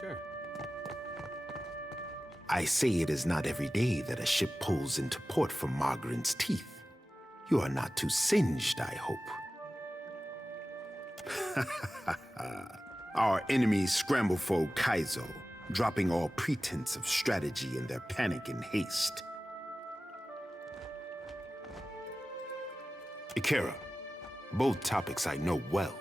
Sure. I say it is not every day that a ship pulls into port from Margaret's teeth. You are not too singed, I hope. Our enemies scramble for Kaizo, dropping all pretense of strategy in their panic and haste. Ikera, both topics I know well.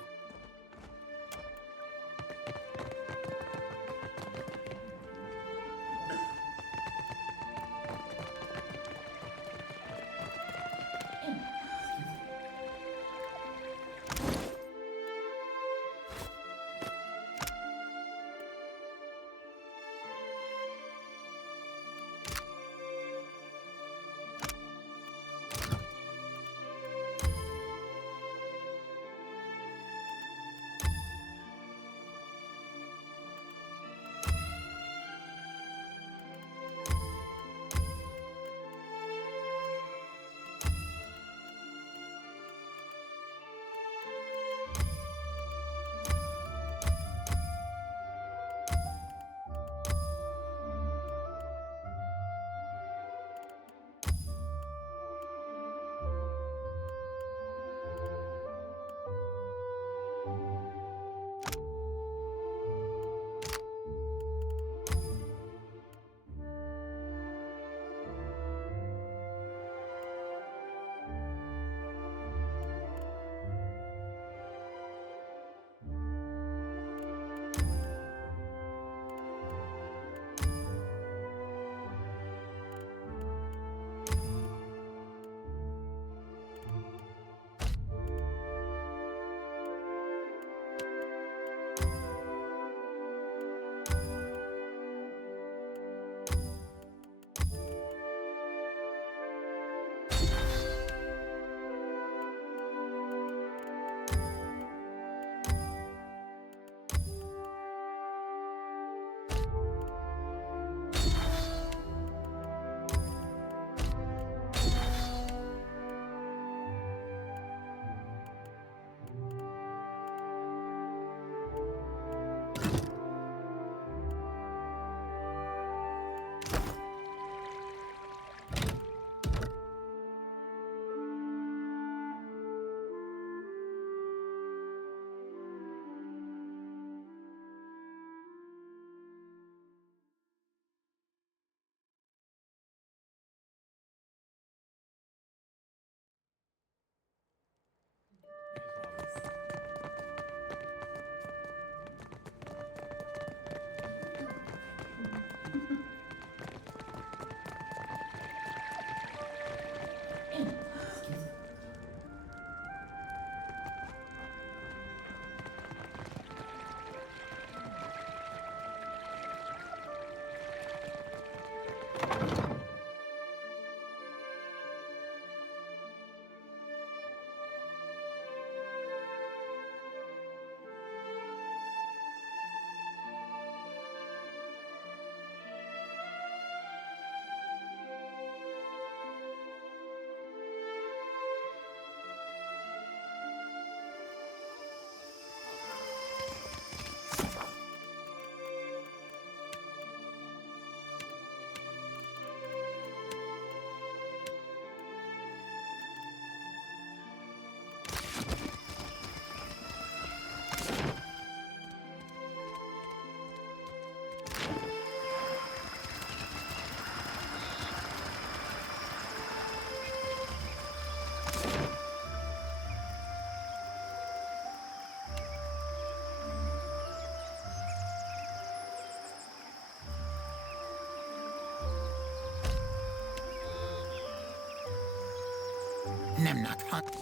I'm not hungry.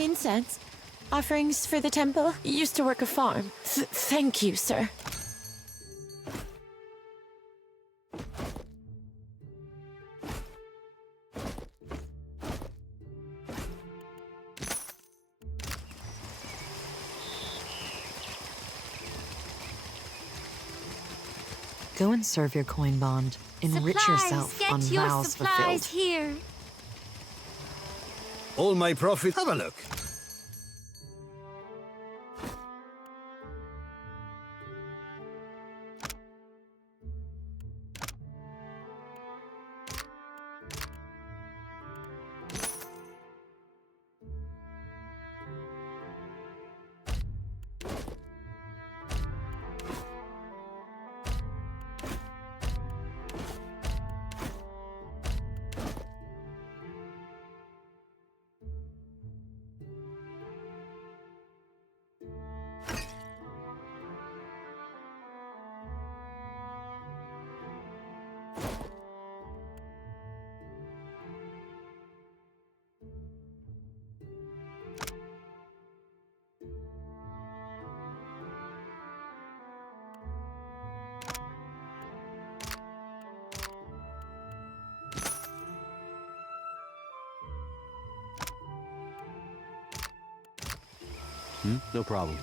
Incense? Offerings for the temple? Used to work a farm. Thank you, sir. Go and serve your coin bond. Enrich yourself on vows fulfilled. Here. All my profit. Have a look. No problem.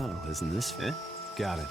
Oh, isn't this fit? Got it.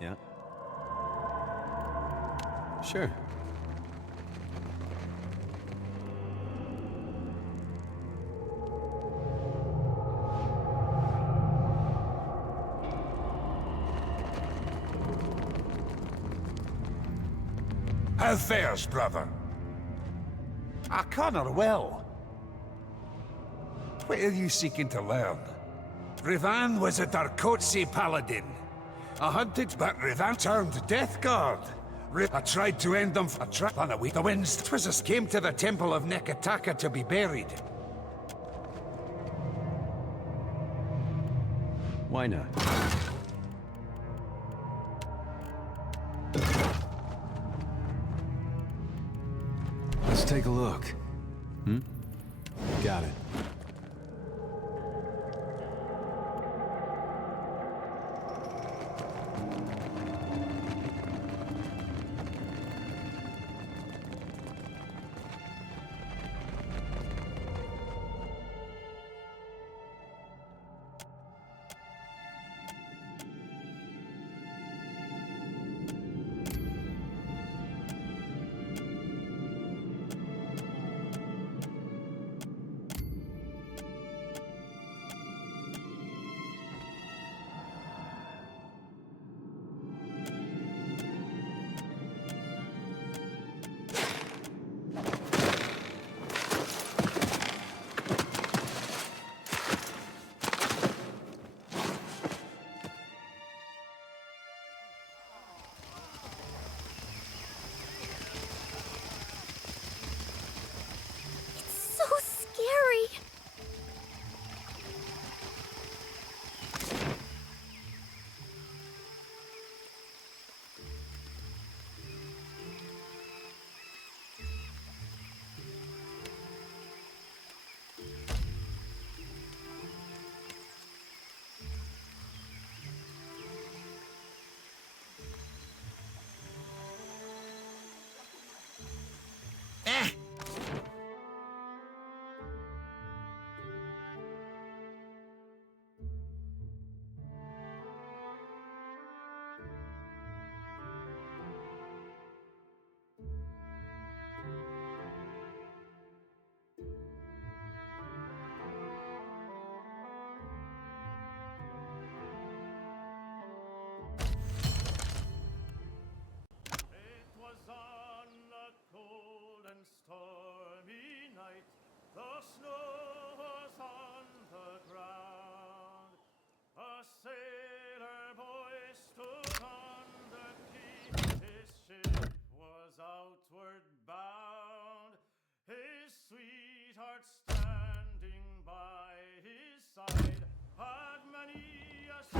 Yeah. Sure. How fares, brother? I connor well. What are you seeking to learn? Rivan was a Darkotsi paladin. I hunted, but Rivan turned Death Guard. I tried to end them. I tried on a week. The winds. Twizzers came to the temple of Nekataka to be buried. Why not? Let's take a look. Got it. So scary. It was on a cold and stormy night. The snow was on the ground. A sailor boy stood on the quay. His ship was outward bound. His sweetheart standing by his side had many a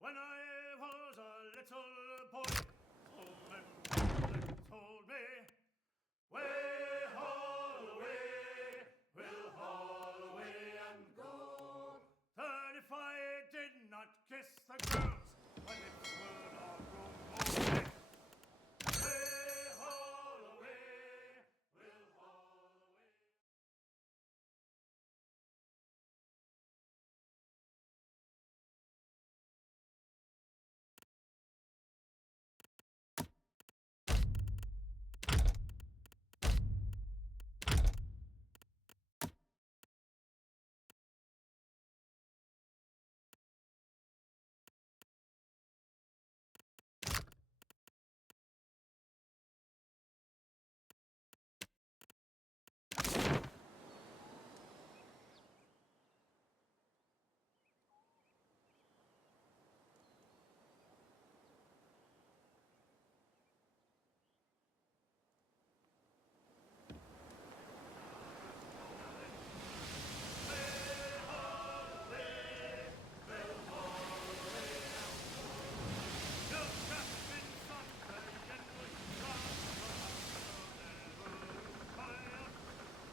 when I was a little boy, old men told me, way haul away, we'll haul away and go. That if I did not kiss the girls, my lips would not grow cold.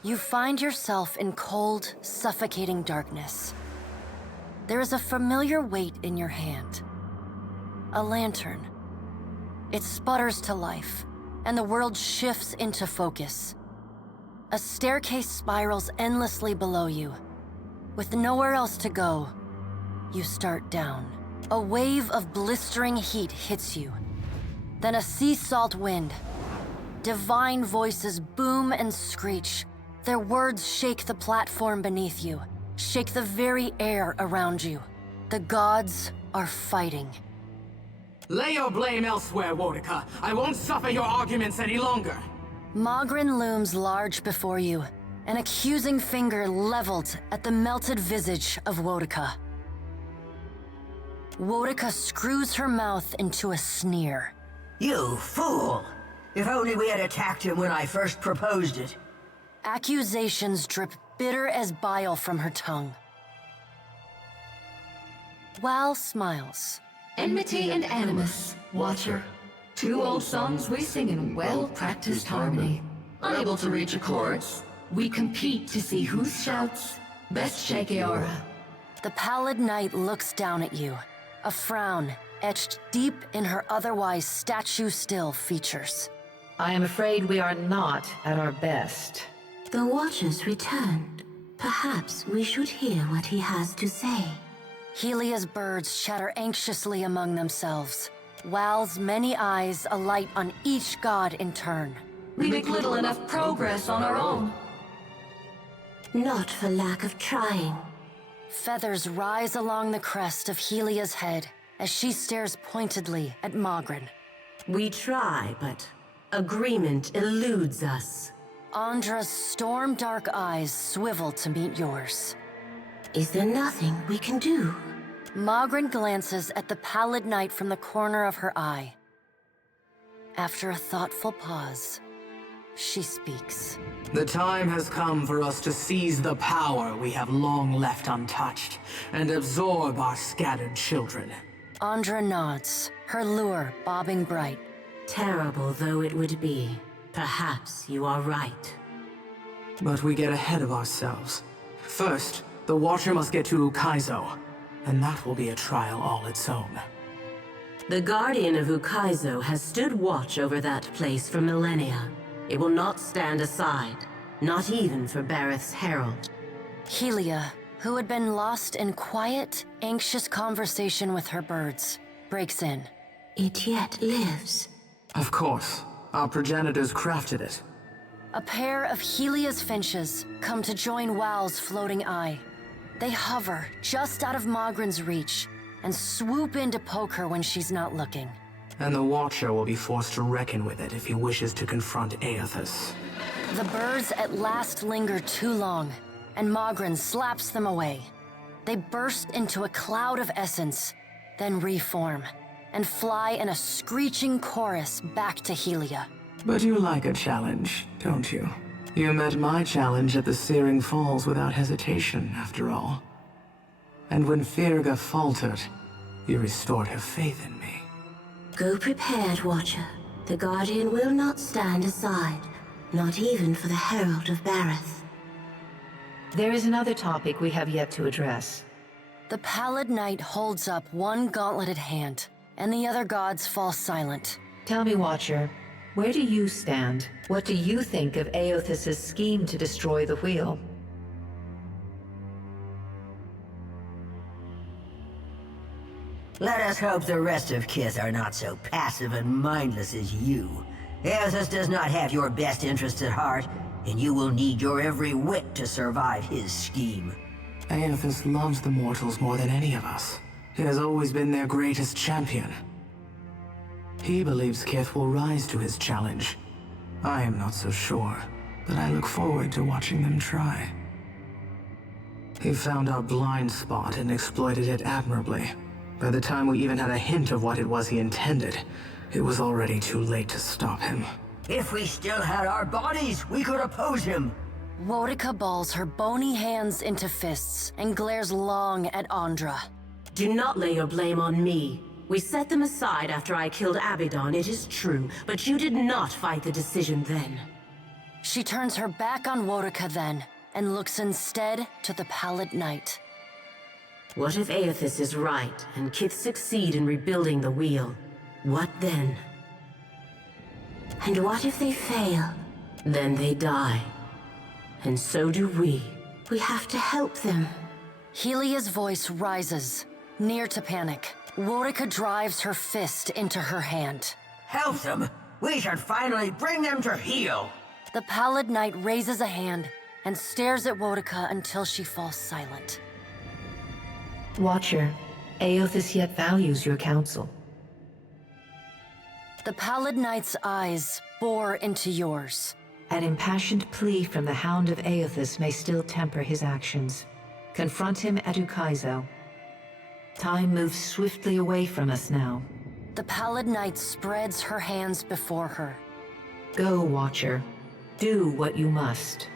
You find yourself in cold, suffocating darkness. There is a familiar weight in your hand. A lantern. It sputters to life, and the world shifts into focus. A staircase spirals endlessly below you. With nowhere else to go, you start down. A wave of blistering heat hits you. Then a sea salt wind. Divine voices boom and screech. Their words shake the platform beneath you, shake the very air around you. The gods are fighting. Lay your blame elsewhere, Wodika. I won't suffer your arguments any longer. Mogren looms large before you, an accusing finger leveled at the melted visage of Wodika. Wodika screws her mouth into a sneer. You fool! If only we had attacked him when I first proposed it. Accusations drip bitter as bile from her tongue. Wal smiles. Enmity and animus, Watcher. Two old songs we sing in well-practiced harmony. Unable to reach accords, we compete to see who shouts best Shakeora. The pallid knight looks down at you, a frown etched deep in her otherwise statue-still features. I am afraid we are not at our best. The Watcher's returned. Perhaps we should hear what he has to say. Helia's birds chatter anxiously among themselves. Wal's many eyes alight on each god in turn. We make little enough progress on our own. Not for lack of trying. Feathers rise along the crest of Helia's head as she stares pointedly at Mogren. We try, but agreement eludes us. Andra's storm-dark eyes swivel to meet yours. Is there nothing we can do? Mogren glances at the pallid knight from the corner of her eye. After a thoughtful pause, she speaks. The time has come for us to seize the power we have long left untouched, and absorb our scattered children. Andra nods, her lure bobbing bright. Terrible though it would be, perhaps you are right. But we get ahead of ourselves. First, the Watcher must get to Ukaizo, and that will be a trial all its own. The Guardian of Ukaizo has stood watch over that place for millennia. It will not stand aside, not even for Bareth's herald. Helia, who had been lost in quiet, anxious conversation with her birds, breaks in. It yet lives. Of course. Our progenitors crafted it. A pair of Helia's finches come to join Wal's floating eye. They hover just out of Mogren's reach and swoop in to poke her when she's not looking. And the Watcher will be forced to reckon with it if he wishes to confront Aethys. The birds at last linger too long, and Mogren slaps them away. They burst into a cloud of essence, then reform, and fly in a screeching chorus back to Helia. But you like a challenge, don't you? You met my challenge at the Searing Falls without hesitation, after all. And when Firga faltered, you restored her faith in me. Go prepared, Watcher. The Guardian will not stand aside, not even for the Herald of Bareth. There is another topic we have yet to address. The pallid knight holds up one gauntleted hand, and the other gods fall silent. Tell me, Watcher, where do you stand? What do you think of Aethys' scheme to destroy the wheel? Let us hope the rest of Kith are not so passive and mindless as you. Aethys does not have your best interests at heart, and you will need your every wit to survive his scheme. Aethys loves the mortals more than any of us. He has always been their greatest champion. He believes Kith will rise to his challenge. I am not so sure, but I look forward to watching them try. He found our blind spot and exploited it admirably. By the time we even had a hint of what it was he intended, it was already too late to stop him. If we still had our bodies, we could oppose him. Wodika balls her bony hands into fists and glares long at Andra. Do not lay your blame on me. We set them aside after I killed Abaddon, it is true, but you did not fight the decision then. She turns her back on Wotica then, and looks instead to the Pallid Knight. What if Aothis is right, and Kith succeed in rebuilding the wheel? What then? And what if they fail? Then they die. And so do we. We have to help them. Helia's voice rises, near to panic. Wotica drives her fist into her hand. Help them? We should finally bring them to heel. The Pallid Knight raises a hand and stares at Wotica until she falls silent. Watcher, Aothis yet values your counsel. The Pallid Knight's eyes bore into yours. An impassioned plea from the Hound of Aothis may still temper his actions. Confront him at Ukaizo. Time moves swiftly away from us now. The Pallid Knight spreads her hands before her. Go, Watcher. Do what you must.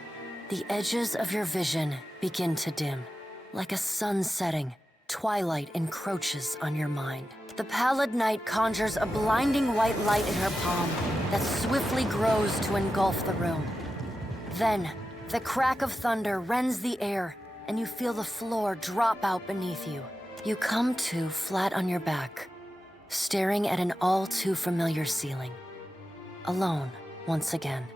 The edges of your vision begin to dim. Like a sun setting, twilight encroaches on your mind. The Pallid Knight conjures a blinding white light in her palm that swiftly grows to engulf the room. Then, the crack of thunder rends the air, and you feel the floor drop out beneath you. You come to flat on your back, staring at an all too familiar ceiling. Alone, once again.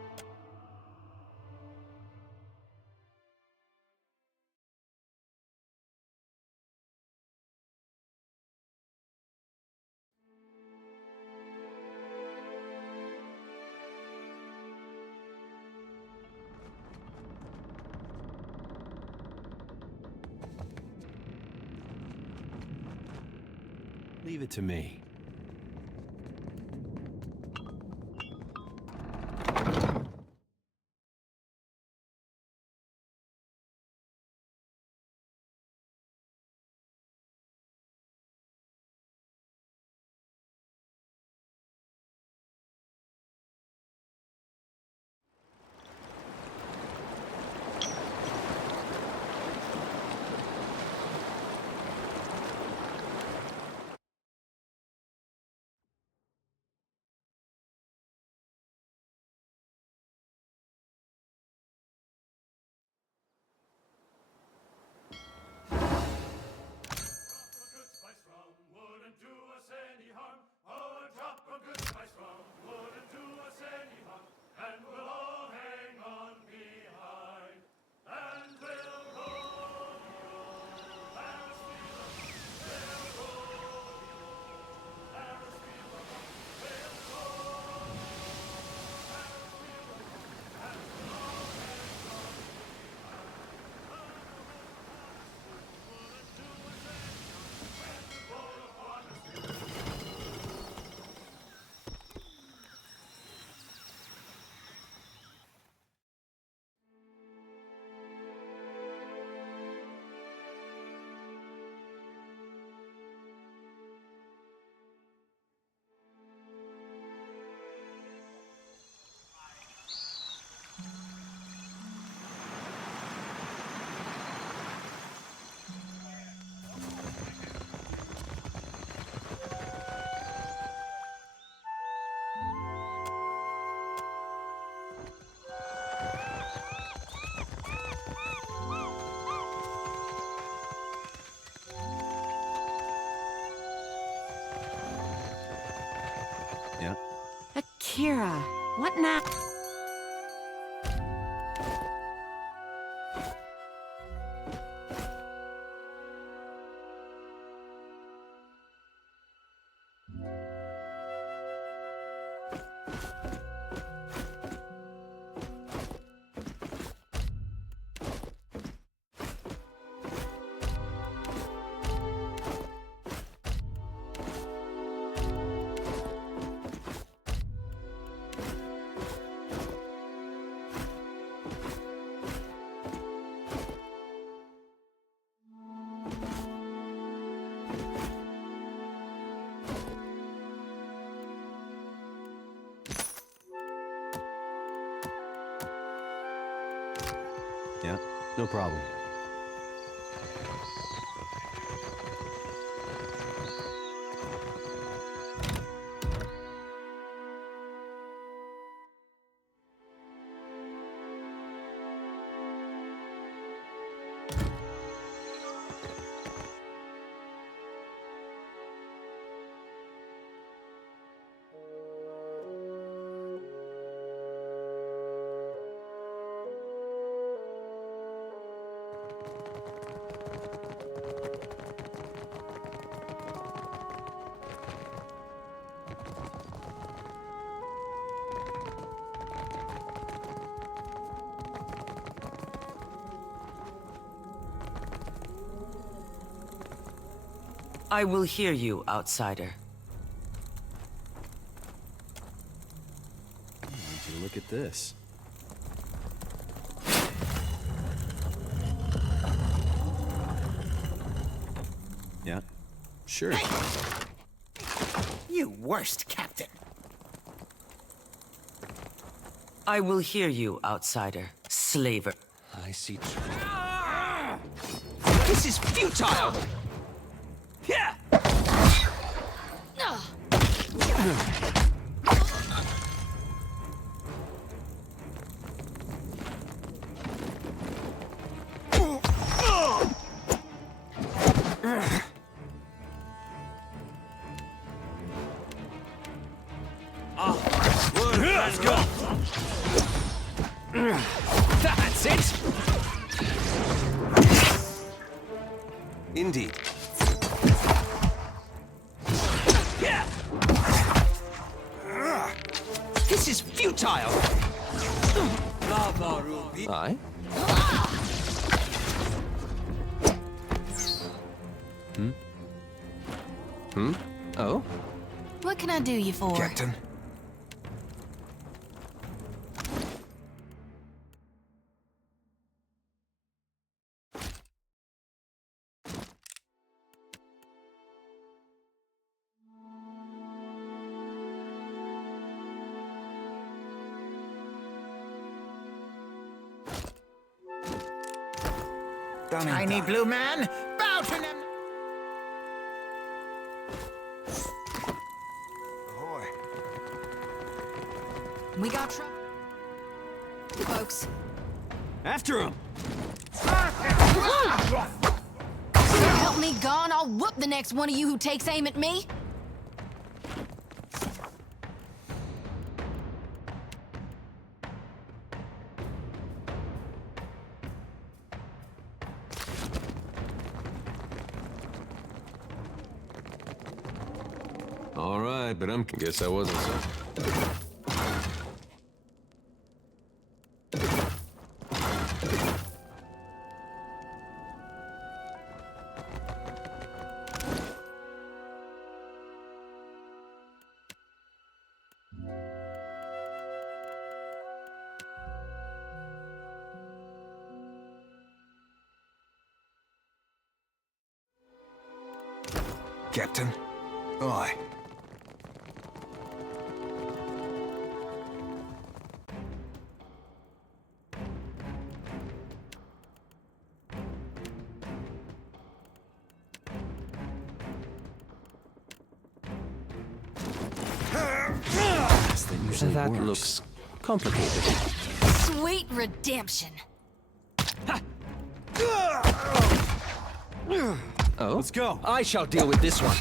Leave it to me. Yeah. Akira, what now? Yeah, no problem. I will hear you, outsider. I want you to look at this. Yeah, sure. You worst captain. I will hear you, outsider. Slaver. I see. This is futile! Yeah! Let's go! That's it! Indeed. Yeah! This is futile! I? Oh? What can I do you for? Captain. Tiny blue man, bow to them! Ahoy. We got trouble, folks. After him! Help me, gone. I'll whoop the next one of you who takes aim at me. All right, but guess I wasn't so. Captain. Aye. That looks complicated. Sweet redemption. Oh? Let's go. I shall deal with this one.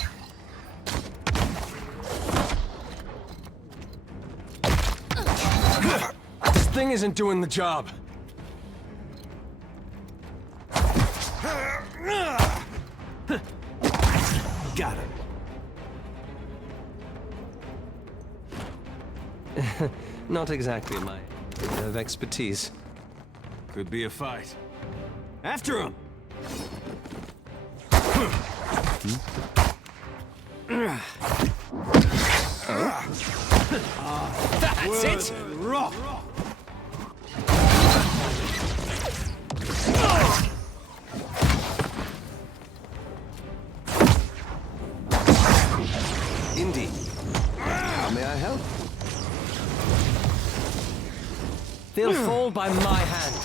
This thing isn't doing the job. Got it. Not exactly my area of expertise. Could be a fight. After him! That's it! Rock! Indeed. How may I help? They'll fall by my hand.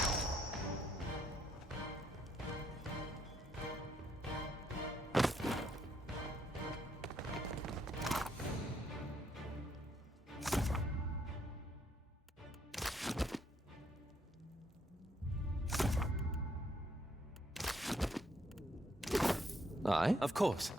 Aye? Of course.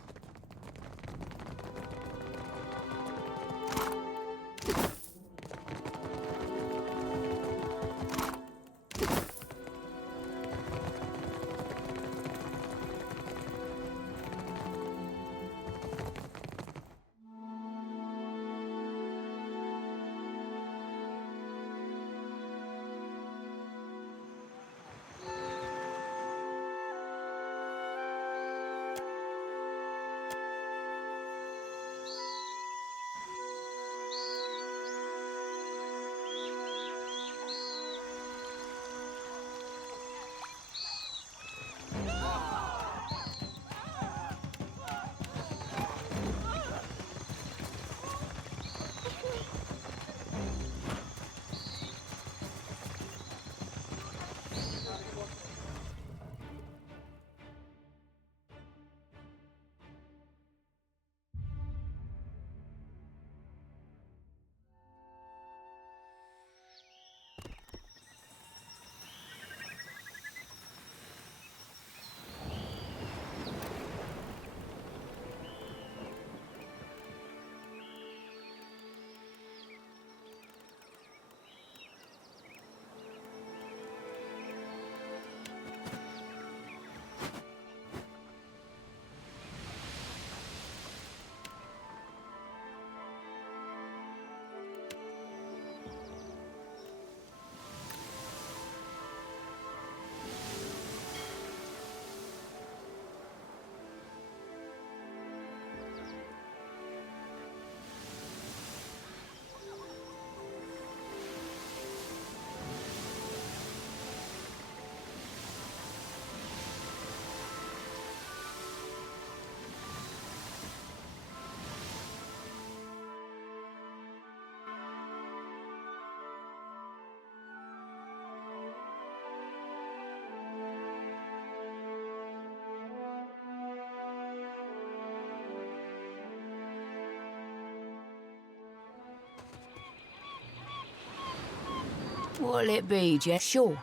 What'll it be, Jeff? Sure.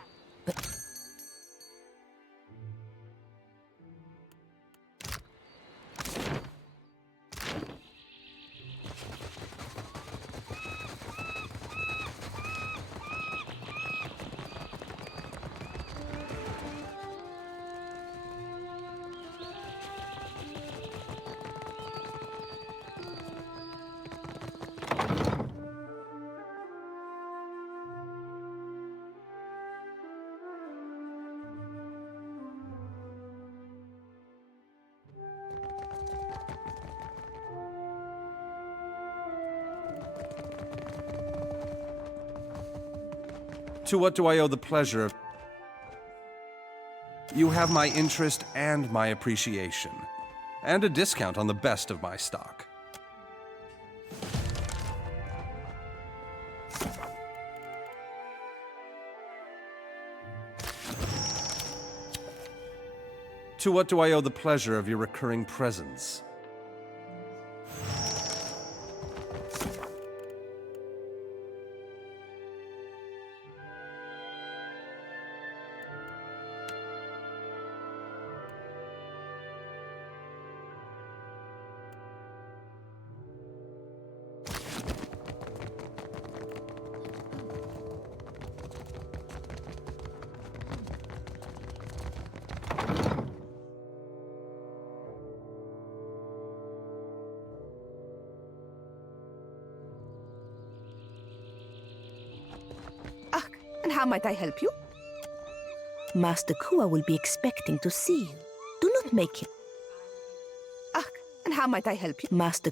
But To what do I owe the pleasure of... You have my interest and my appreciation, and a discount on the best of my stock. To what do I owe the pleasure of your recurring presence? And how might I help you? Master Kua will be expecting to see you. Do not make him. And how might I help you? Master...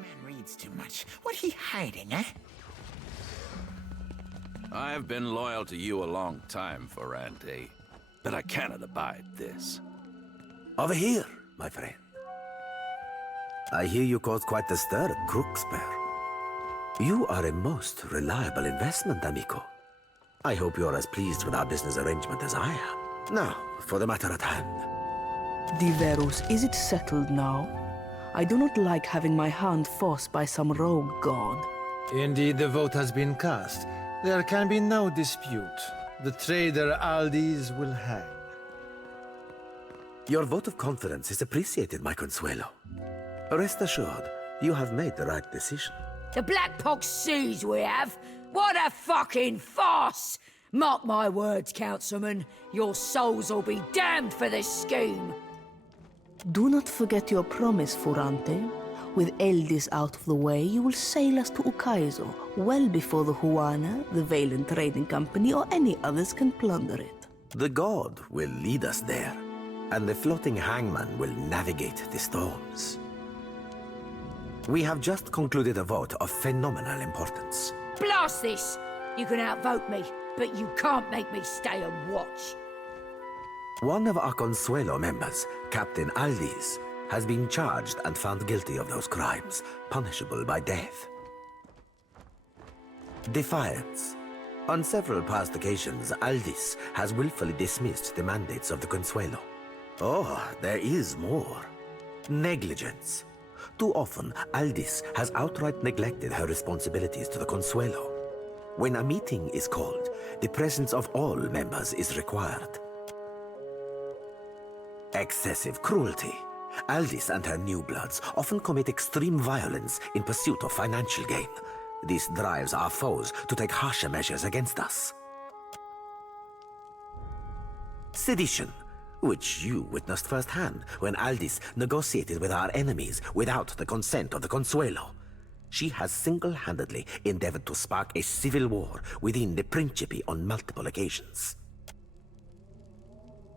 Man reads too much. What he hiding, eh? I've been loyal to you a long time, Ferrante, but I cannot abide this. Over here, my friend. I hear you caused quite the stir at Crookspear. You are a most reliable investment, amico. I hope you're as pleased with our business arrangement as I am. Now, for the matter at hand. Diverus, is it settled now? I do not like having my hand forced by some rogue god. Indeed, the vote has been cast. There can be no dispute. The trader Aldis will hang. Your vote of confidence is appreciated, my Consuelo. Rest assured, you have made the right decision. The Black Pox seas we have? What a fucking farce! Mark my words, Councilman. Your souls will be damned for this scheme. Do not forget your promise, Ferrante. With Eldis out of the way, you will sail us to Ukaizo, well before the Huana, the Valen Trading Company, or any others can plunder it. The god will lead us there, and the floating hangman will navigate the storms. We have just concluded a vote of phenomenal importance. Blast this! You can outvote me, but you can't make me stay and watch. One of our Consuelo members, Captain Aldis, has been charged and found guilty of those crimes, punishable by death. Defiance. On several past occasions, Aldis has willfully dismissed the mandates of the Consuelo. Oh, there is more. Negligence. Too often, Aldis has outright neglected her responsibilities to the Consuelo. When a meeting is called, the presence of all members is required. Excessive cruelty. Aldis and her new bloods often commit extreme violence in pursuit of financial gain. This drives our foes to take harsher measures against us. Sedition, which you witnessed firsthand when Aldis negotiated with our enemies without the consent of the Consuelo. She has single-handedly endeavored to spark a civil war within the Principe on multiple occasions.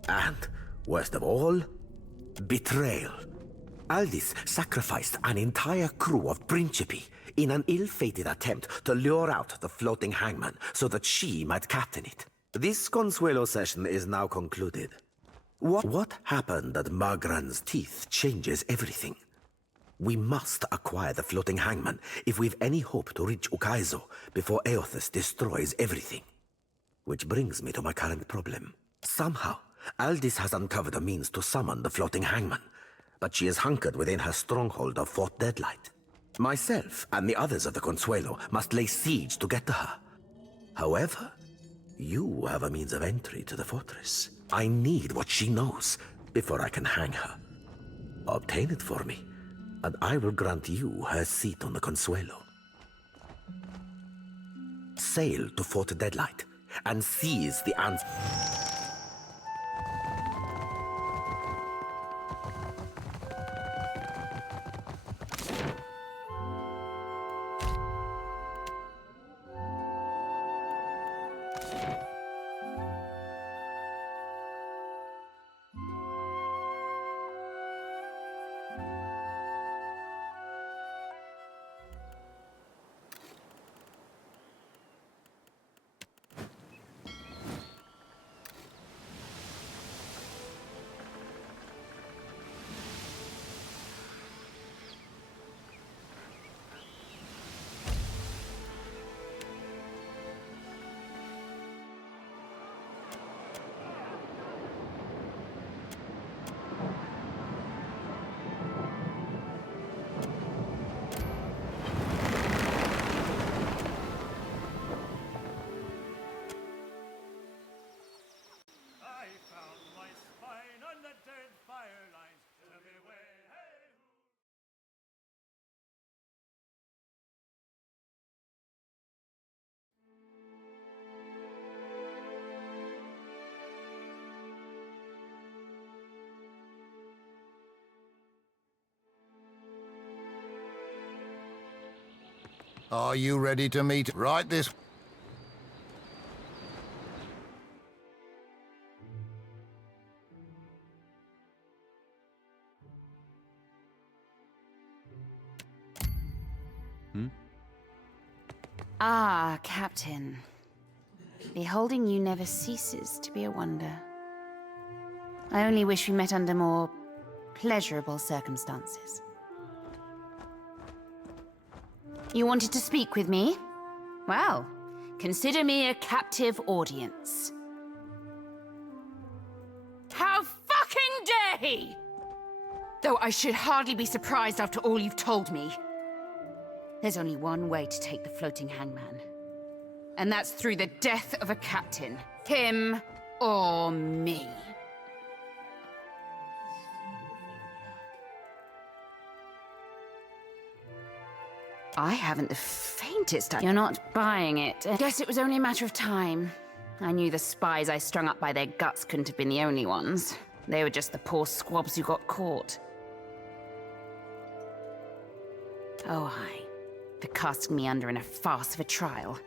And, worst of all, betrayal. Aldis sacrificed an entire crew of Principe in an ill-fated attempt to lure out the floating hangman so that she might captain it. This Consuelo session is now concluded. What happened at Magran's teeth changes everything. We must acquire the floating hangman if we've any hope to reach Ukaizo before Eothas destroys everything. Which brings me to my current problem. Somehow, Aldis has uncovered a means to summon the floating hangman, but she is hunkered within her stronghold of Fort Deadlight. Myself and the others of the Consuelo must lay siege to get to her. However, you have a means of entry to the fortress. I need what she knows before I can hang her. Obtain it for me, and I will grant you her seat on the Consuelo. Sail to Fort Deadlight and seize the answer. Are you ready to meet right this? Ah, Captain. Beholding you never ceases to be a wonder. I only wish we met under more pleasurable circumstances. You wanted to speak with me? Well, consider me a captive audience. How fucking dare he! Though I should hardly be surprised after all you've told me. There's only one way to take the floating hangman. And that's through the death of a captain. Him or me. I haven't the faintest idea. You're not buying it. I guess it was only a matter of time. I knew the spies I strung up by their guts couldn't have been the only ones. They were just the poor squabs who got caught. Oh, Ohhhh, for casting me under in a farce of a trial.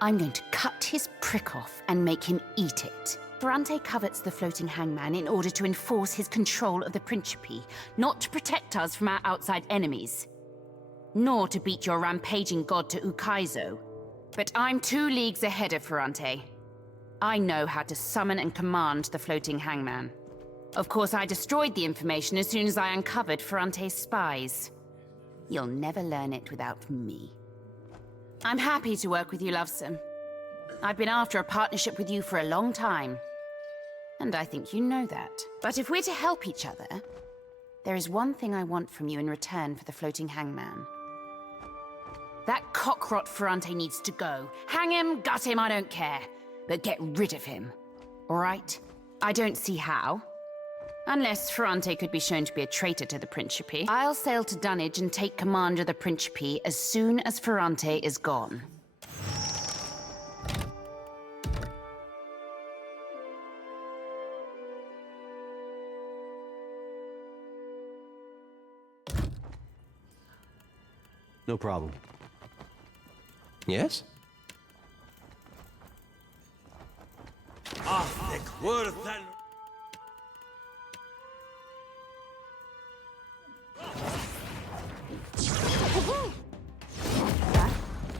I'm going to cut his prick off and make him eat it. Ferrante covets the floating hangman in order to enforce his control of the Principe, not to protect us from our outside enemies. Nor to beat your rampaging god to Ukaizo. But I'm 2 leagues ahead of Ferrante. I know how to summon and command the floating hangman. Of course, I destroyed the information as soon as I uncovered Ferrante's spies. You'll never learn it without me. I'm happy to work with you, Lovesome. I've been after a partnership with you for a long time. And I think you know that. But if we're to help each other, there is one thing I want from you in return for the floating hangman. That cockrot Ferrante needs to go. Hang him, gut him, I don't care. But get rid of him. All right? I don't see how. Unless Ferrante could be shown to be a traitor to the Principe. I'll sail to Dunwich and take command of the Principe as soon as Ferrante is gone. No problem. Yes?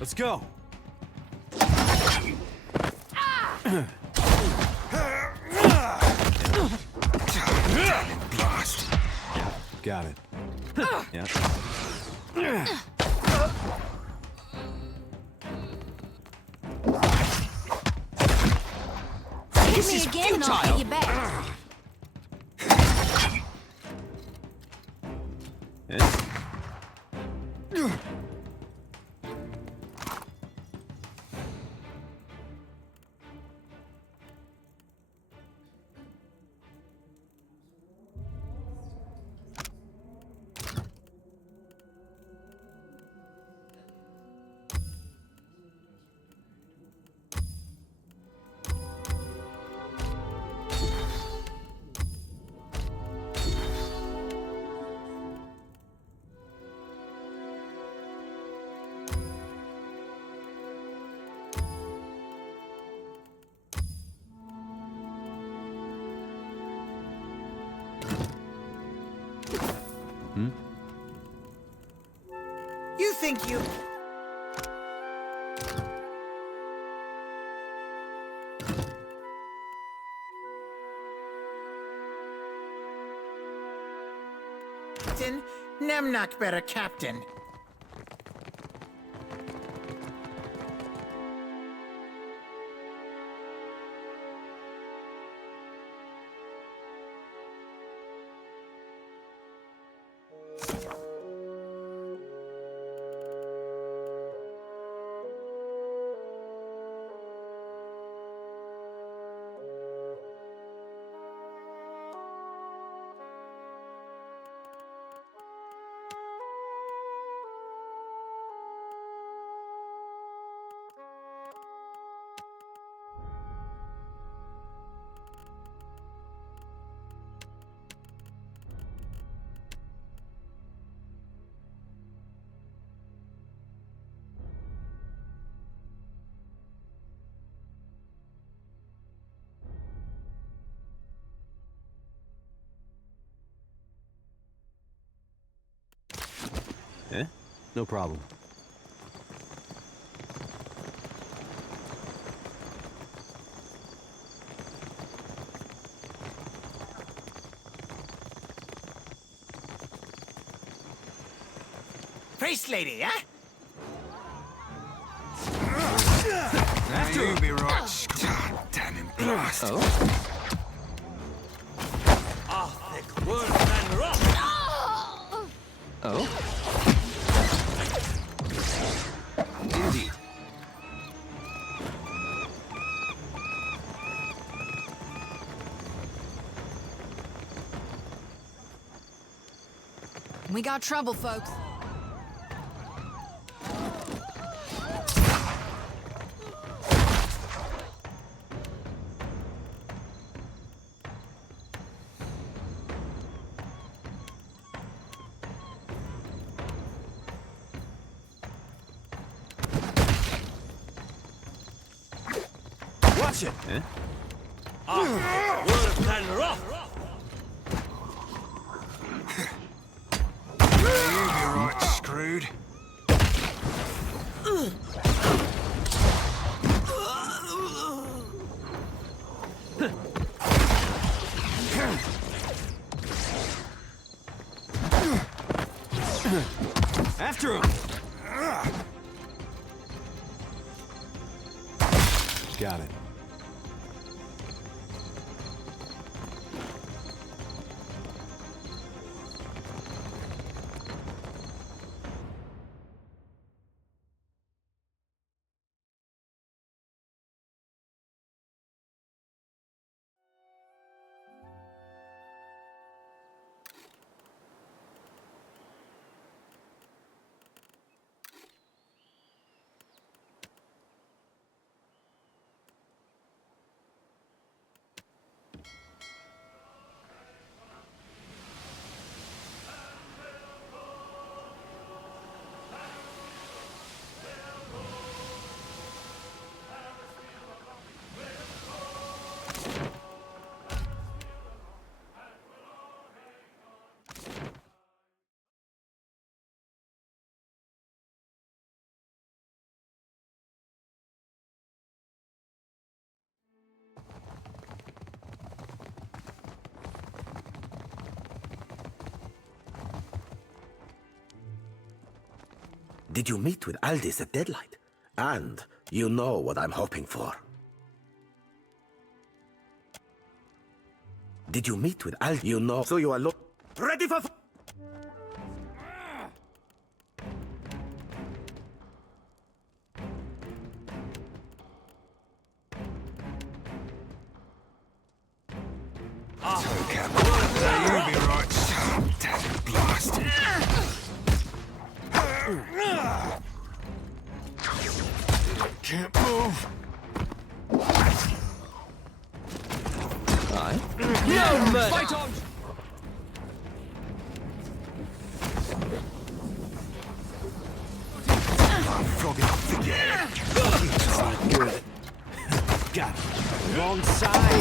Let's go. Blast. Yeah, got it. Yeah. Hit me again and I'll hit you back. You think you... Captain, Nemnak better captain. Eh? No problem. Priest lady, huh? After you be right. God damn him, blast. Oh? Thick worse than rock. Oh? Indeed. We got trouble, folks. Watch it. Eh? Worse than rock. You be right screwed. Got it. Did you meet with Aldis at Deadlight? And you know what I'm hoping for. Did you meet with Aldis? You know, so you are ready for... You'll be right, son. Damn blast. Can't move. Aye. No murder! Fight on! I'm frogging up the air. It's not good. Got it. Wrong side.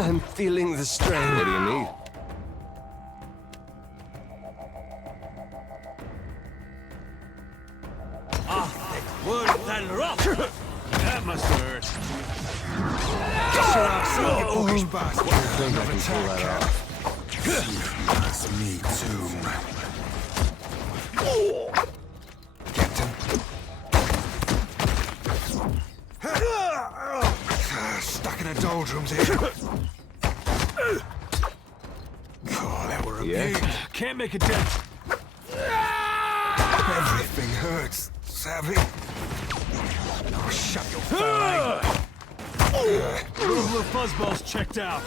I'm feeling the strain. What do you need? Worse than rock. That must hurt. Shut up, son, you bookish bastard. I think I can pull that off. That's me too. Captain. Stuck in a doldrums here. Oh, that were a big. Can't make a dent. Everything hurts, savvy. Oh, shut your foul. Those little fuzzballs checked out.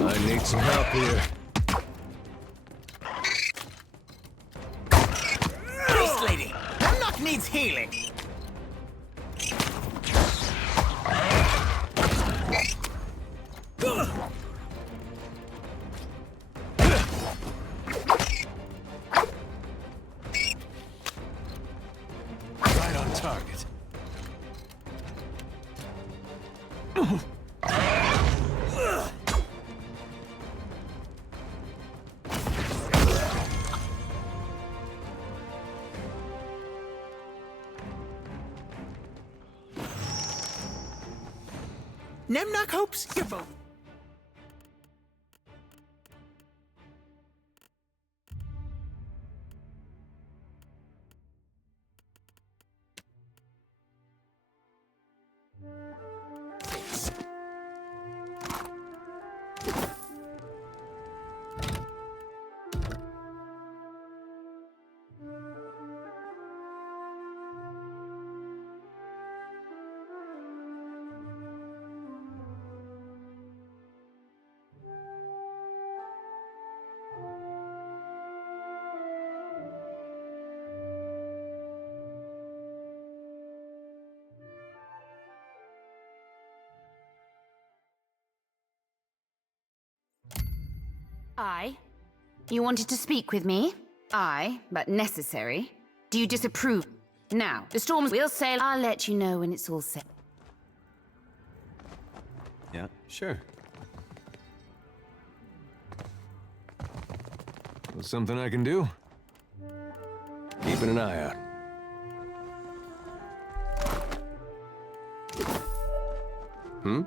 I need some help here. Priest lady, her knock needs healing. Right on target. Nemnock hopes you both. I. You wanted to speak with me? I, but necessary. Do you disapprove? Now, the storms will sail. I'll let you know when it's all set. Yeah, sure. Well, something I can do? Keeping an eye out. Hmm?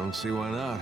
don't see why not.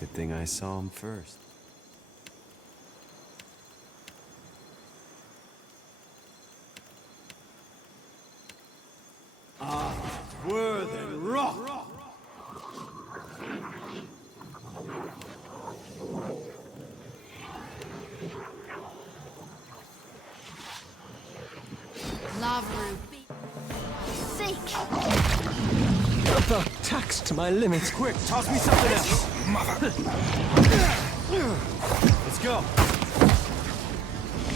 Good thing I saw him first. Word and rock! Lava ruby. Seek! About taxed my limits. Quick, toss me something else! Let's go!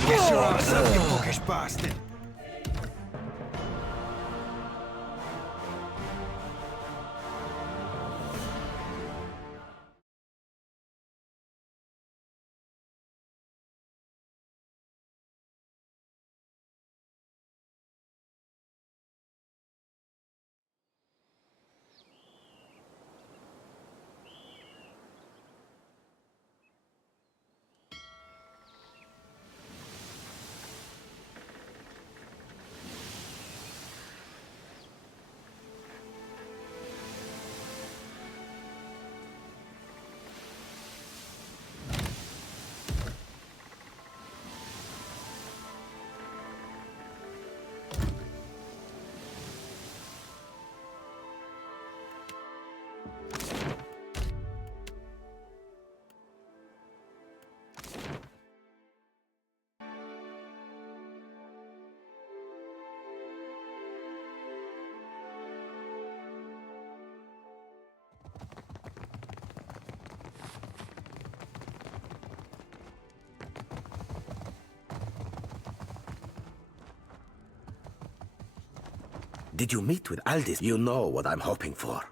Get your ass up, you bookish bastard! Did you meet with Aldis? You know what I'm hoping for.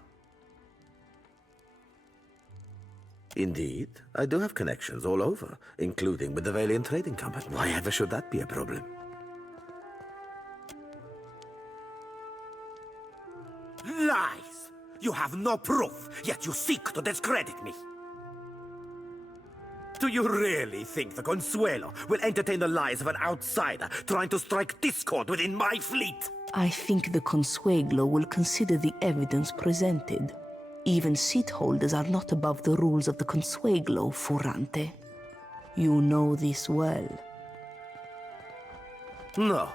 Indeed, I do have connections all over, including with the Valiant Trading Company. Why ever should that be a problem? Lies! You have no proof, yet you seek to discredit me. Do you really think the Consuelo will entertain the lies of an outsider trying to strike discord within my fleet? I think the Consuelo will consider the evidence presented. Even seat holders are not above the rules of the Consuelo, Furante. You know this well. No.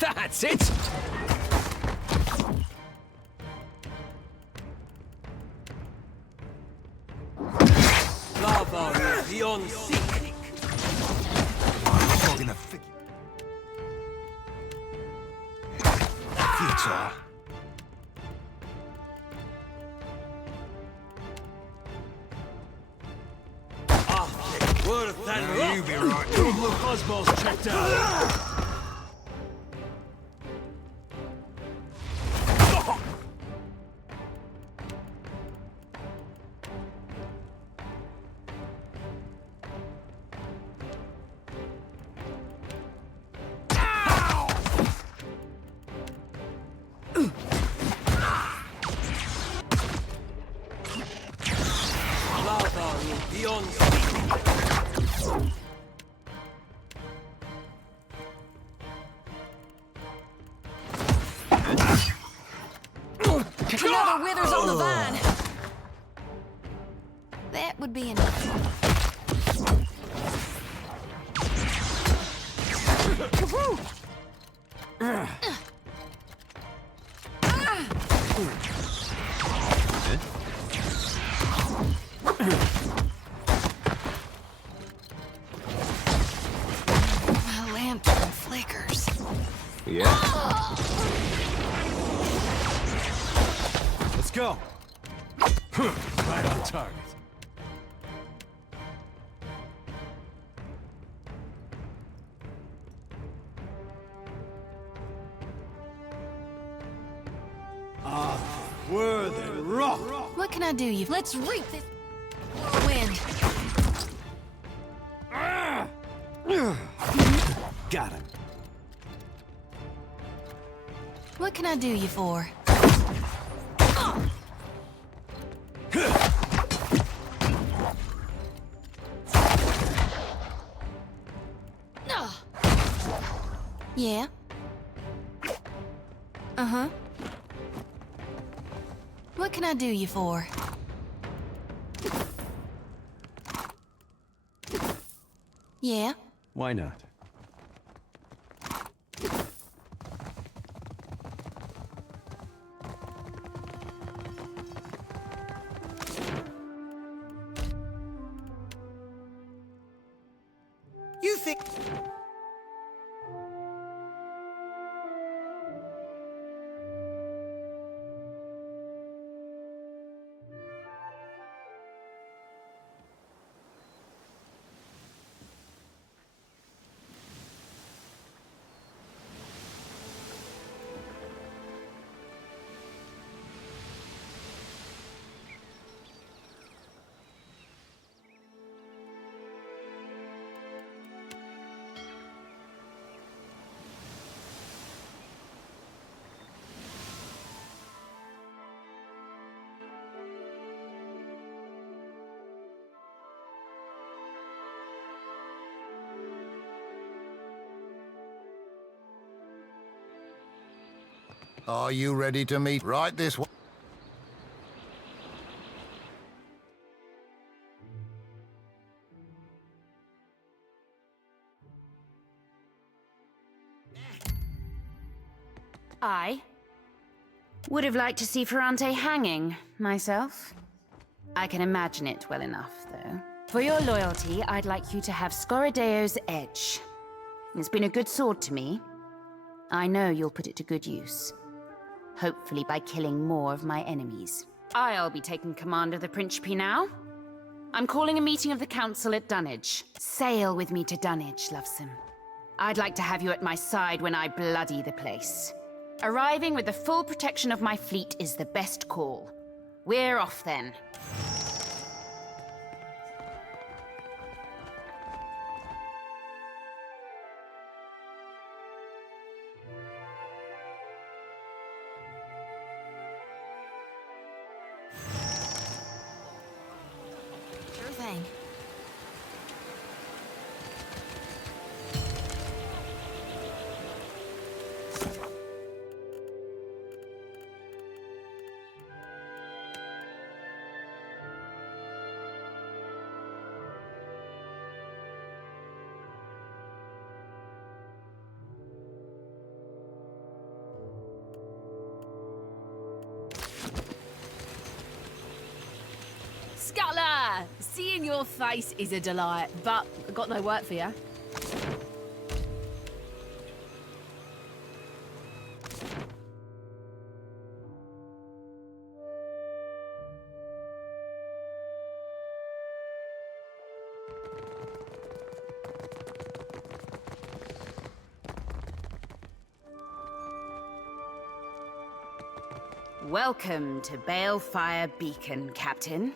That's it! Lava is beyond seeking. Not gonna figure. Future. Worth and rock. You be right. Double Cosmos checked out. Lava is beyond seeking. Another withers on the vine. That would be enough. My lantern flickers. Yeah. Let's go. Right on target. Worth and rock. What can I do you? Let's reap this wind. Got him. What can I do you for? Yeah. Uh-huh. What can I do you for? Yeah. Why not? You think... Are you ready to meet right this way? I would have liked to see Ferrante hanging, myself. I can imagine it well enough, though. For your loyalty, I'd like you to have Scoradeo's Edge. It's been a good sword to me. I know you'll put it to good use. Hopefully by killing more of my enemies. I'll be taking command of the Principe now. I'm calling a meeting of the Council at Dunwich. Sail with me to Dunwich, Lovesome. I'd like to have you at my side when I bloody the place. Arriving with the full protection of my fleet is the best call. We're off then. Sure thing. Scuttler! Seeing your face is a delight, but I've got no work for you. Welcome to Balefire Beacon, Captain.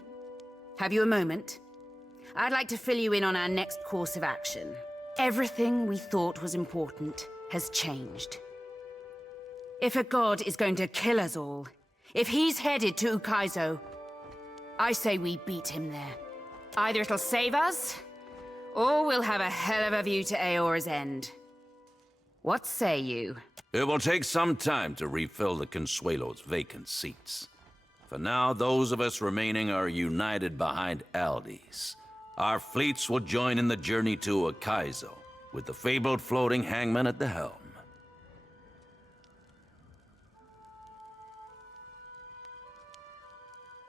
Have you a moment? I'd like to fill you in on our next course of action. Everything we thought was important has changed. If a god is going to kill us all, if he's headed to Ukaizo, I say we beat him there. Either it'll save us, or we'll have a hell of a view to Aora's end. What say you? It will take some time to refill the Consuelo's vacant seats. For now, those of us remaining are united behind Aldi's. Our fleets will join in the journey to Ukaizo, with the fabled floating hangman at the helm.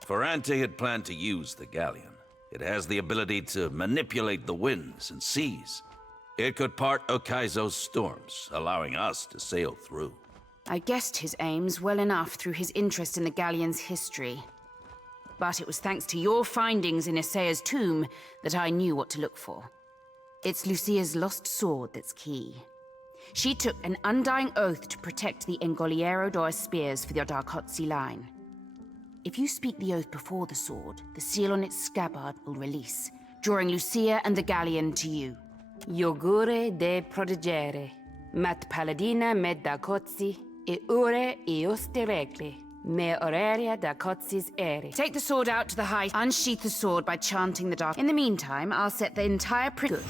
Ferrante had planned to use the galleon. It has the ability to manipulate the winds and seas. It could part Ukaizo's storms, allowing us to sail through. I guessed his aims well enough through his interest in the galleon's history. But it was thanks to your findings in Isaya's tomb that I knew what to look for. It's Lucia's lost sword that's key. She took an undying oath to protect the Engoliero dos spears for the Darkotsi line. If you speak the oath before the sword, the seal on its scabbard will release, drawing Lucia and the galleon to you. Iogure de protegere, mat paladina med Darkotsi, e ure ioste regle, me aurelia Darkotsis ere. Take the sword out to the height, unsheath the sword by chanting the dark. In the meantime, I'll set the entire good.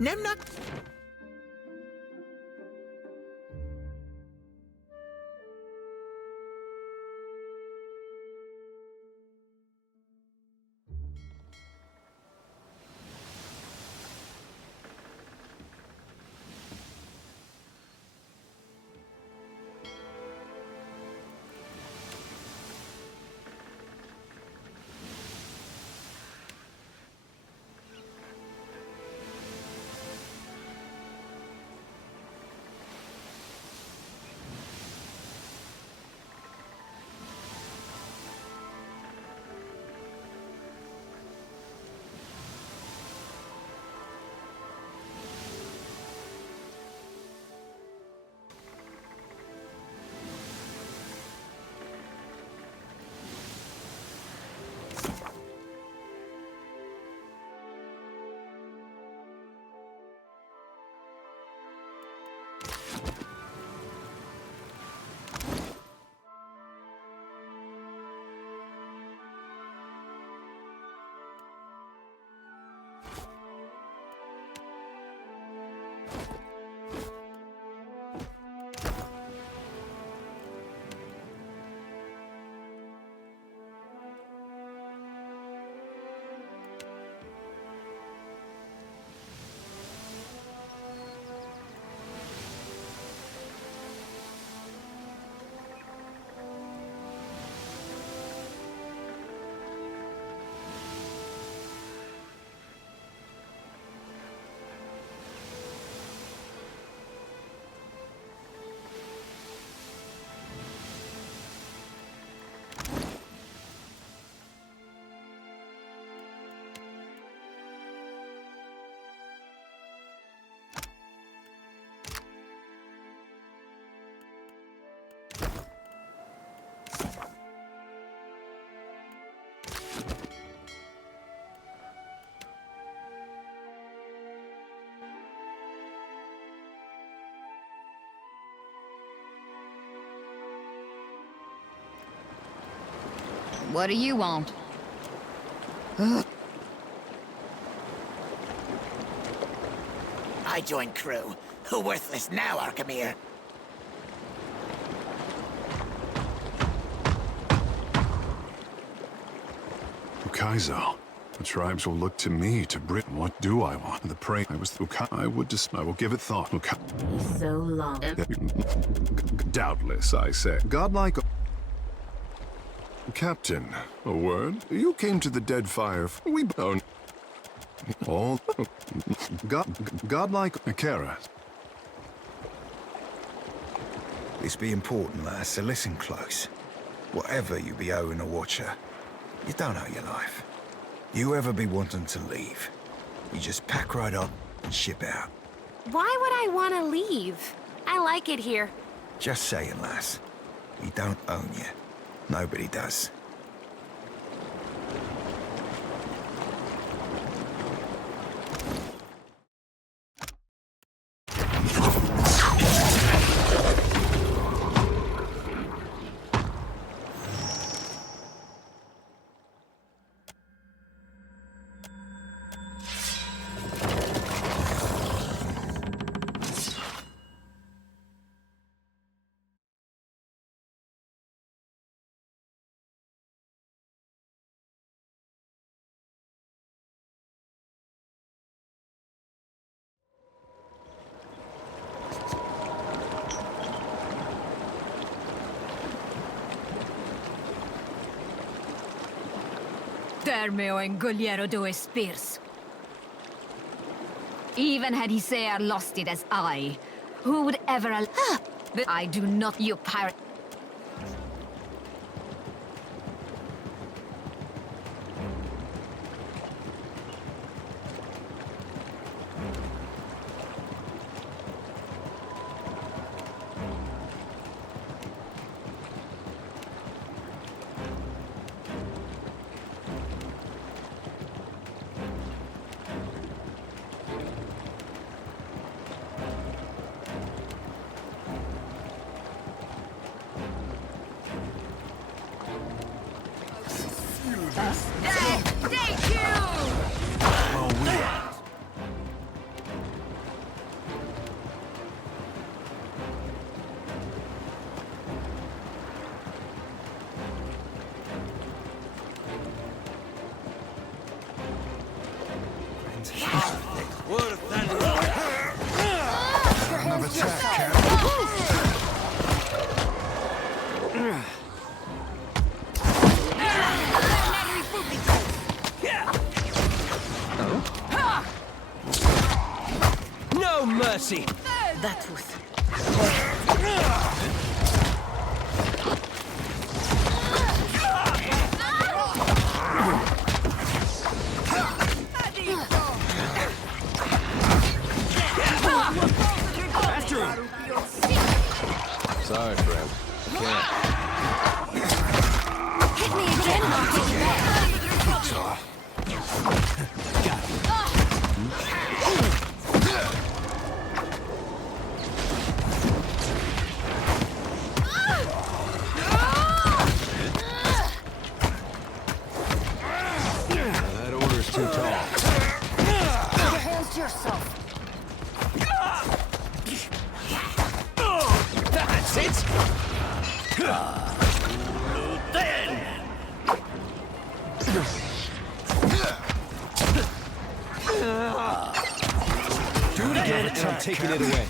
Nemnak. What do you want? I join crew. Worthless now, Arkemir. Kaizo. The tribes will look to me to Britain. What do I want? The prey. I was I will give it thought. So long. Doubtless, I say. Godlike. Captain, a word? You came to the Deadfire. We don't. All. Godlike Akara. This be important, lass, so listen close. Whatever you be owing a watcher, you don't owe your life. You ever be wanting to leave, you just pack right up and ship out. Why would I want to leave? I like it here. Just saying, lass. We don't own you. Nobody does. Termeo engoliero due spears. Even had Isaiah lost it as I, who would ever but I do not, you pirate. Thank you! Another attack, Cap. No mercy! That was... After him! Sorry, friend. Can't. Hit me again, I'll hit you back. That order's too tall. Put your hands to yourself. That's it! Do it again, and I'm taking it away.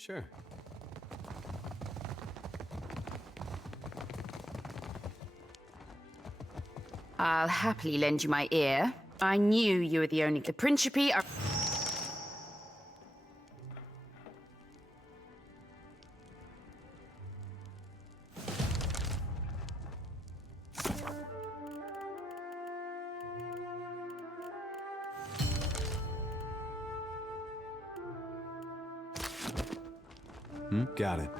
Sure. I'll happily lend you my ear. I knew you were the only... The Principe are... Got it.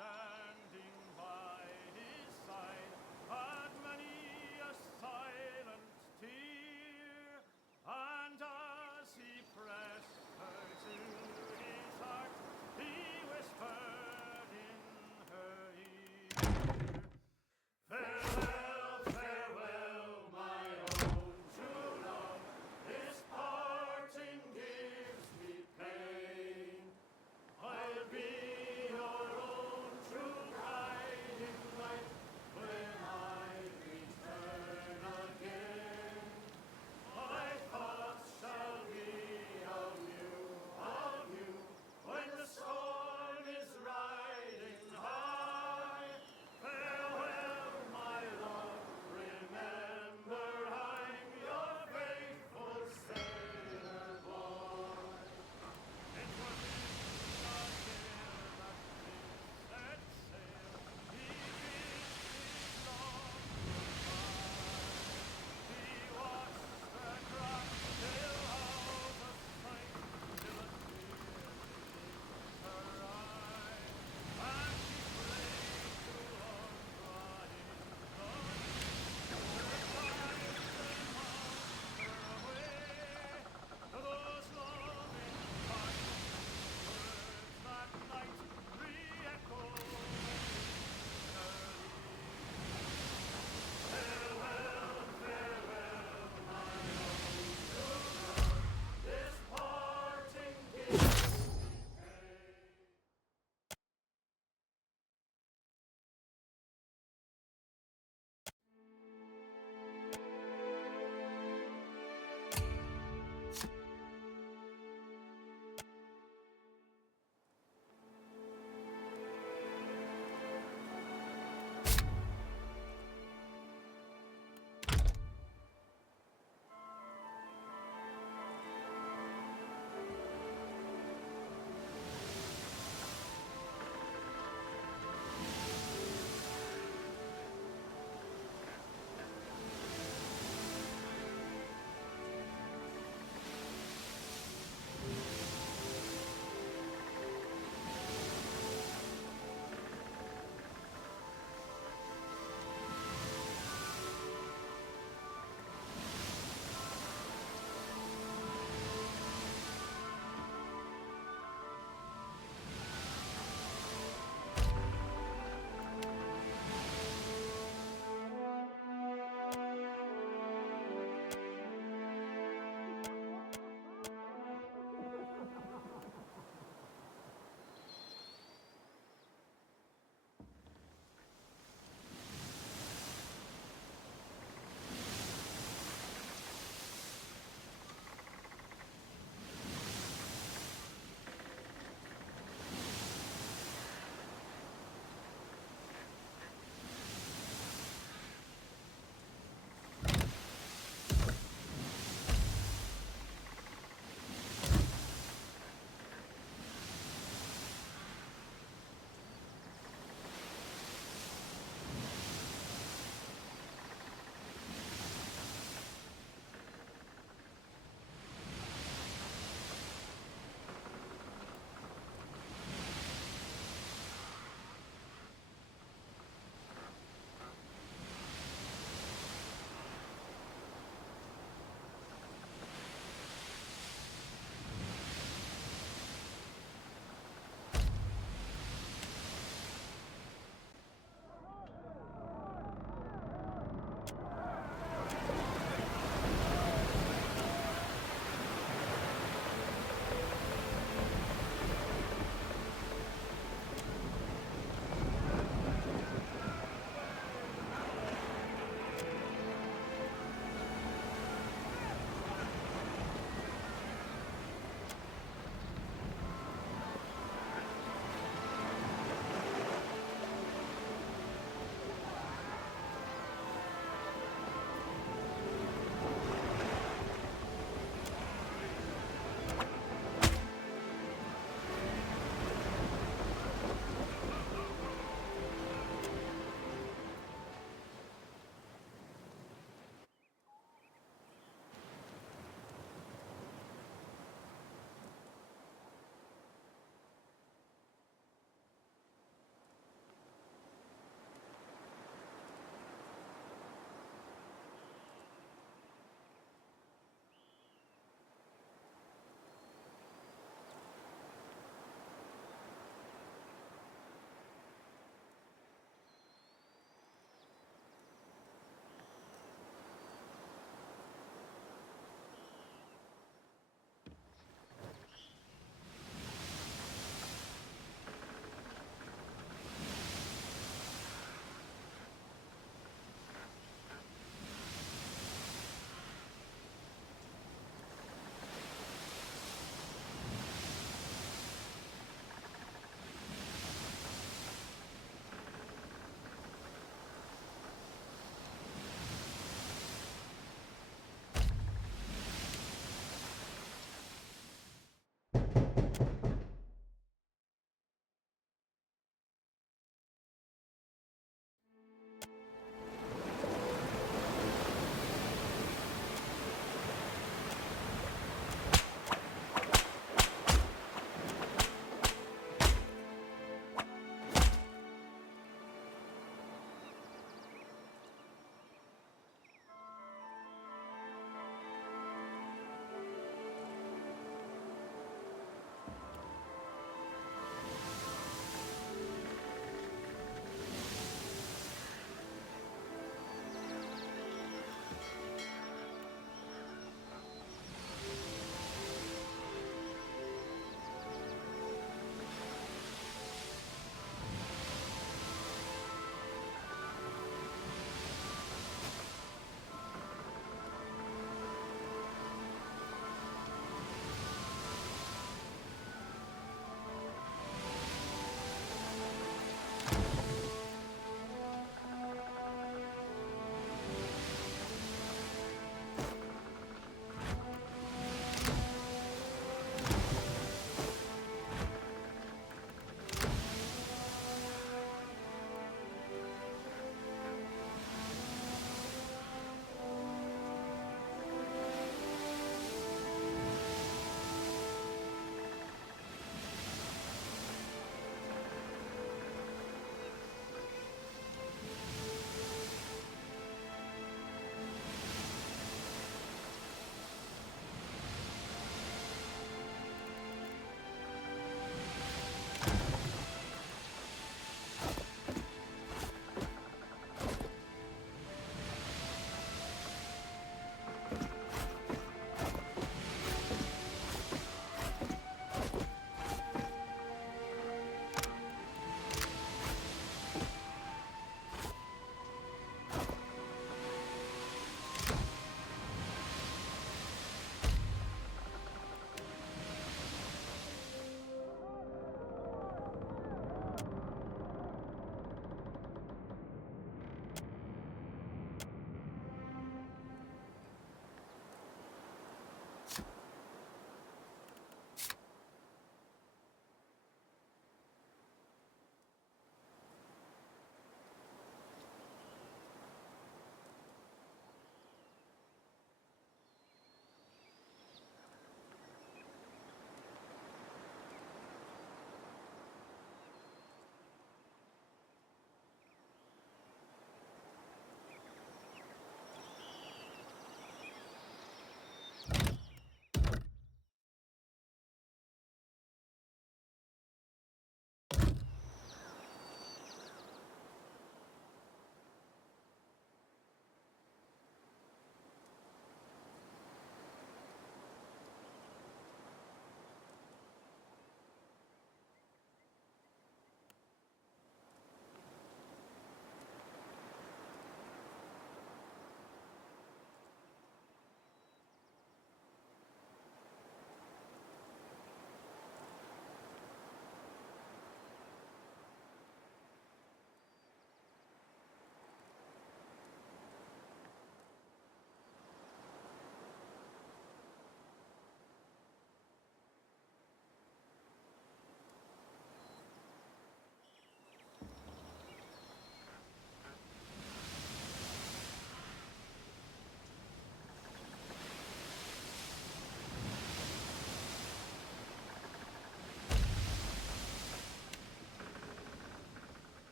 standing by his side, had many a sigh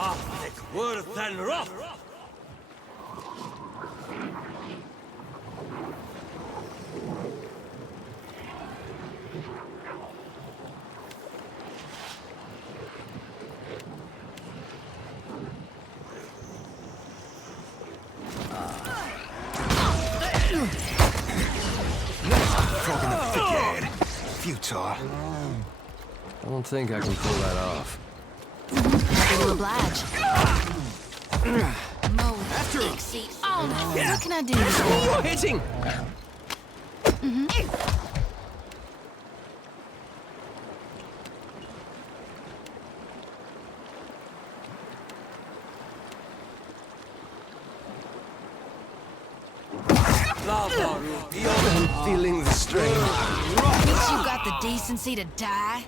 thick, worth and rough. Frog in the thick head. Futile. I don't think I can pull that off. Happy to oblige. After him. Oh, no. What can I do? You're hitting! I'm feeling the strain. At least you got the decency to die.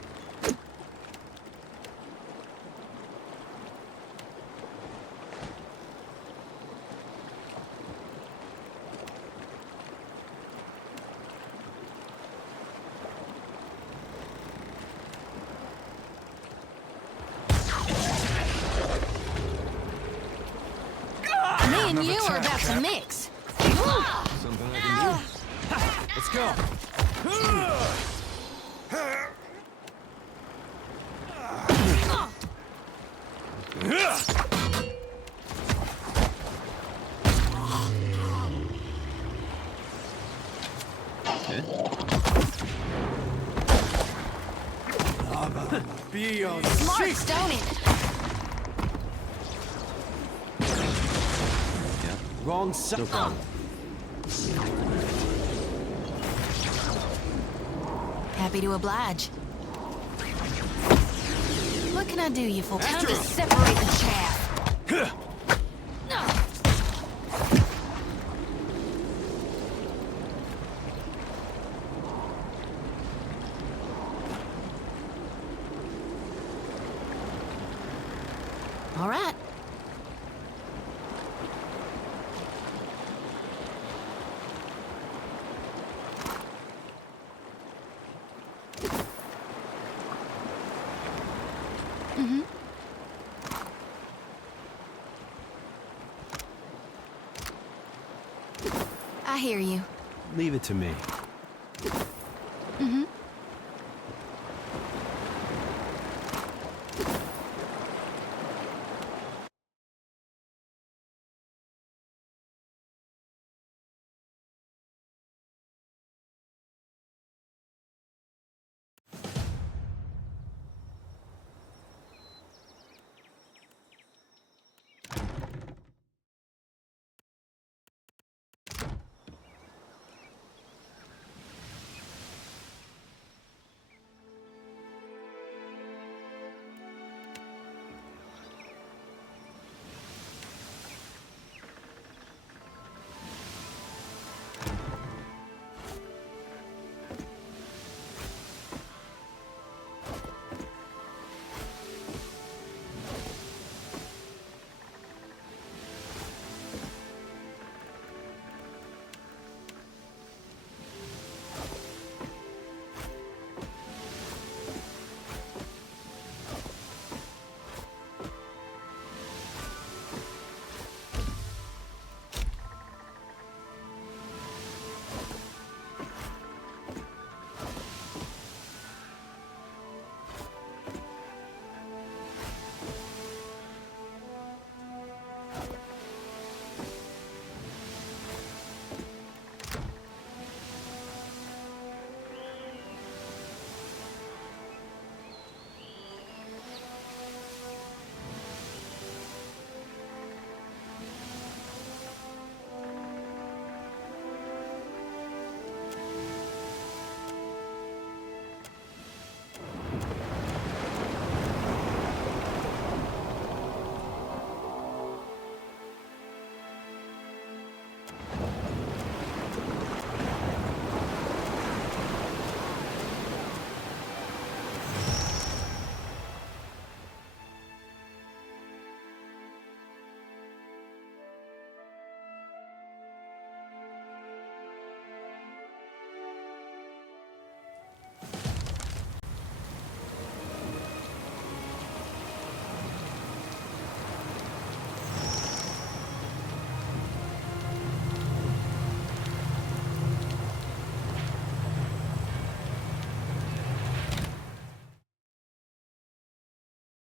Me and you are about to mix. Something I can do. Let's go. Be on Smart, Stony. wrong side. No problem. Happy to oblige. What can I do, you fool? Time to separate the chaff. All right. I hear you. Leave it to me. Mm-hmm.